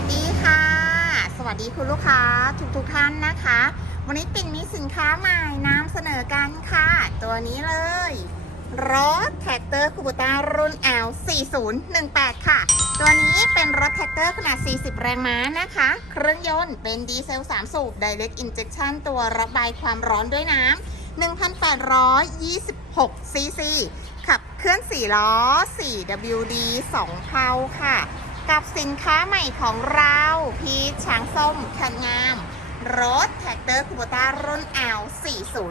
วัสดีค่ะ สวัสดีคุณลูกค้าทุกทุกท่านนะคะ วันนี้ปิ่นมีสินค้าใหม่นำเสนอกันค่ะ ตัวนี้เลย รถแท็กเตอร์คูบูต้ารุ่น L 4018 ค่ะ ตัวนี้เป็นรถแท็กเตอร์ขนาด 40 แรงม้านะคะ เครื่องยนต์เป็นดีเซล 3 สูบ Direct Injection ตัวระบายความร้อนด้วยน้ำ1,826ซีซีขับเคลื่อน4ล้อ 4WD 2เพลาค่ะ กับสินค้าใหม่ของเรา พีชช้างส้มคันงาม รถแท็กเตอร์คูโบต้ารุ่น L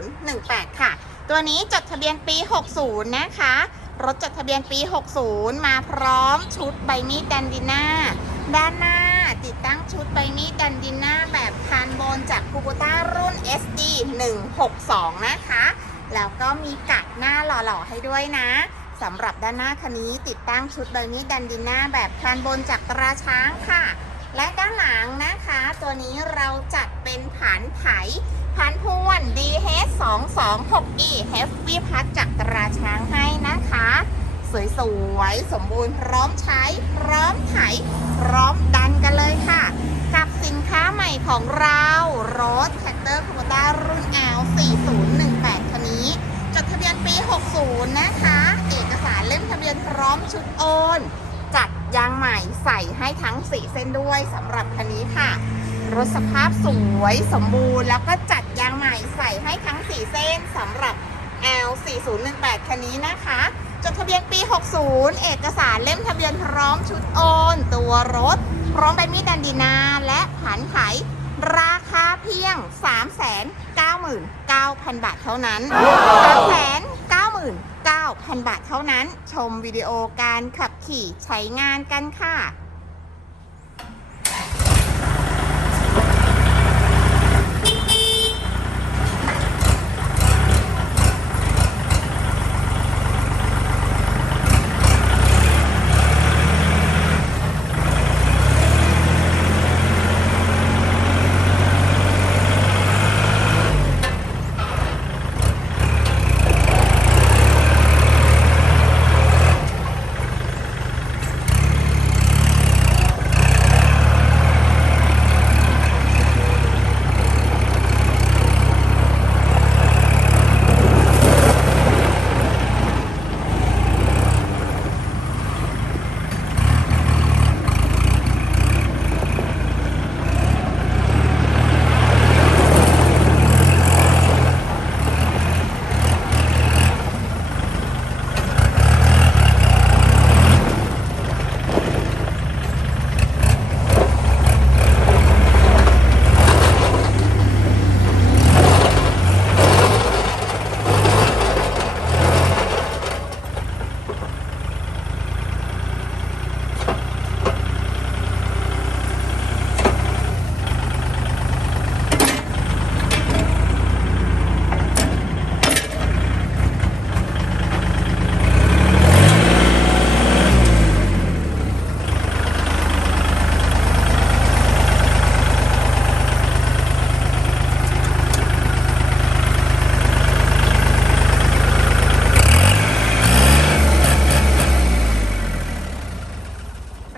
4018 ค่ะ ตัวนี้จดทะเบียนปี 60 นะคะ รถจดทะเบียนปี 60 มาพร้อมชุดใบมีดแดนดิน่า ด้านหน้าติดตั้งชุดใบมีดแดนดิน่าแบบคานบนจากคูโบต้ารุ่น SD 162 นะคะ แล้วก็มีกัดหน้าหล่อๆให้ด้วยนะ สำหรับด้านหน้าคันนี้ติดตั้งชุดใบมีดแดนดิน่าแบบคานบนจากตราช้างค่ะ และด้านหลังนะคะ ตัวนี้เราจัดเป็นผันไถผันพวน DH 2 2 6 E Heavy พัดจากตราช้างให้นะคะ สวยๆ สมบูรณ์พร้อมใช้ พร้อมไถ พร้อมดันกันเลยค่ะ กับสินค้าใหม่ของเรา รถแท็กเตอร์คูบต้ารุ่น L 4018 คันนี้ จดทะเบียนปี 60 นะคะ ยนพร้อมชุดโอน จัดยางใหม่ใส่ให้ทั้ง4เส้นด้วยสำหรับคันนี้ค่ะ รถสภาพสวยสมบูรณ์ แล้วก็จัดยางใหม่ใส่ให้ทั้ง4เส้นสำหรับ L 4018 คันนี้นะคะจดทะเบียนปี 60 เอกสารเล่มทะเบียนพร้อมชุดโอน ตัวรถ พร้อมใบมีดดันดีนา และผันไข ราคาเพียง 399,000 บาทเท่านั้น 9,000 บาทเท่านั้น ชมวิดีโอการขับขี่ใช้งานกันค่ะ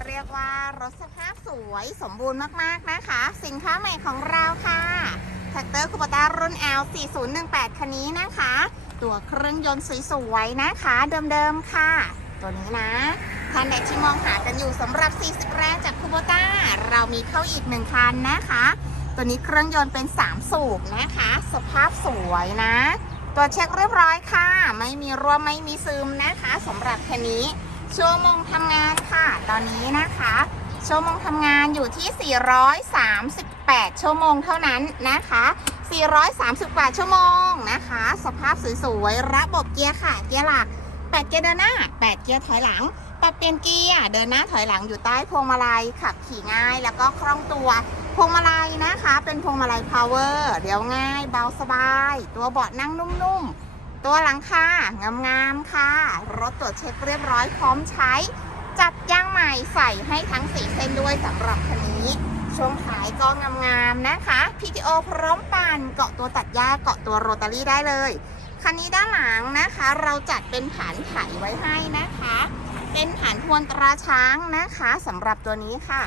เรียกว่ารถสภาพสวยส มบูรณ์มากๆนะคะ สินค้าใหม่ของเราค่ะแท็กเตอร์คูปต้ารุ่น L 4018คันนี้นะคะ ตัวเครื่องยนต์สวยๆนะคะ เดิมๆค่ะ ตัวนี้นะท่านใดที่มองหากันอยู่สำหรับ 40 แรงจากคูโบต้า เรามีเข้าอีกหนึ่งคันนะคะ ตัวนี้เครื่องยนต์เป็น 3 สูบนะคะ สภาพสวยนะ ตัวเช็คเรียบร้อยค่ะ ไม่มีรั่วไม่มีซึมนะคะสำหรับคันนี้ชั่วโมงทำงานค่ะ ตอนนี้นะคะ ชั่วโมงทำงานอยู่ที่ 438 ชั่วโมงเท่านั้นนะคะ 438ชั่วโมงนะคะ สภาพสวยๆ ระบบเกียร์ค่ะ เกียร์หลัก 8 เกียร์เดินหน้า 8 เกียร์ถอยหลัง ปรับเปลี่ยนเกียร์ เดินหน้าถอยหลังอยู่ใต้พวงมาลัย ขับขี่ง่ายแล้วก็คล่องตัว พวงมาลัยนะคะ เป็นพวงมาลัยพาวเวอร์เดี๋ยวง่าย เบาสบาย ตัวเบาะนั่งนุ่มๆ ตัวหลังคางามๆค่ะ รถตรวจเช็คเรียบร้อยพร้อมใช้ ม่ใส่ให้ทั้ง4เส้นด้วยสำหรับคันนี้ ช่วงท้ายก็งามๆนะคะ PTO พร้อมปั่นเกาะตัวตัดหญ้าเกาะตัวโรตารี่ได้เลย คันนี้ด้านหลังนะคะ เราจัดเป็นผานไถไว้ให้นะคะ เป็นผานทวนตราช้างนะคะสำหรับตัวนี้ค่ะ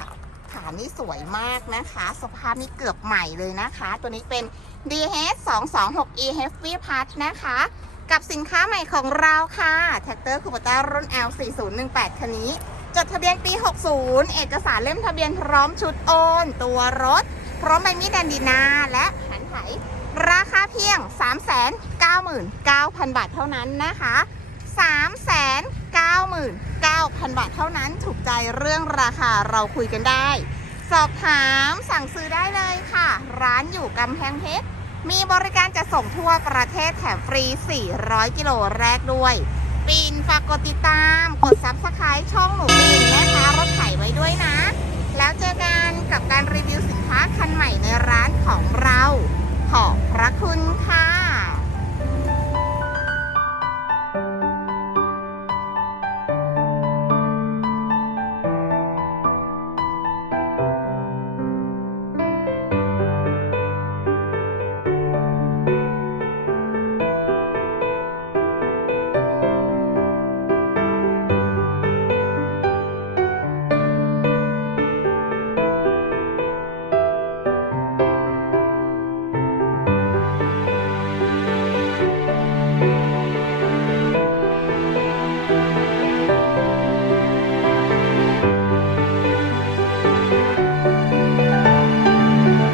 ขานนี่สวยมากนะคะ สภาพนี่เกือบใหม่เลยนะคะ ตัวนี้เป็น DH 2 2 6 E Heavy Plus นะคะ กับสินค้าใหม่ของเราค่ะ แท็กเตอร์คูปต้ารุ่น L 4 0 1 8คันนี้ จดทะเบียนปี 60 เอกสารเล่มทะเบียนพร้อมชุดโอน ตัวรถ พร้อมใบมีดแดนดีนาและแผนไถราคาเพียง 399,000 บาทเท่านั้นนะคะ 399,000 บาทเท่านั้นถูกใจเรื่องราคาเราคุยกันได้ สอบถามสั่งซื้อได้เลยค่ะ ร้านอยู่กำแพงเพชรมีบริการจะส่งทั่วประเทศแถมฟรี 400 กิโลแรกด้วย ปีนฝากกดติดตาม กดซับสไครต์ช่องหนูปีนแม่ค้ารถ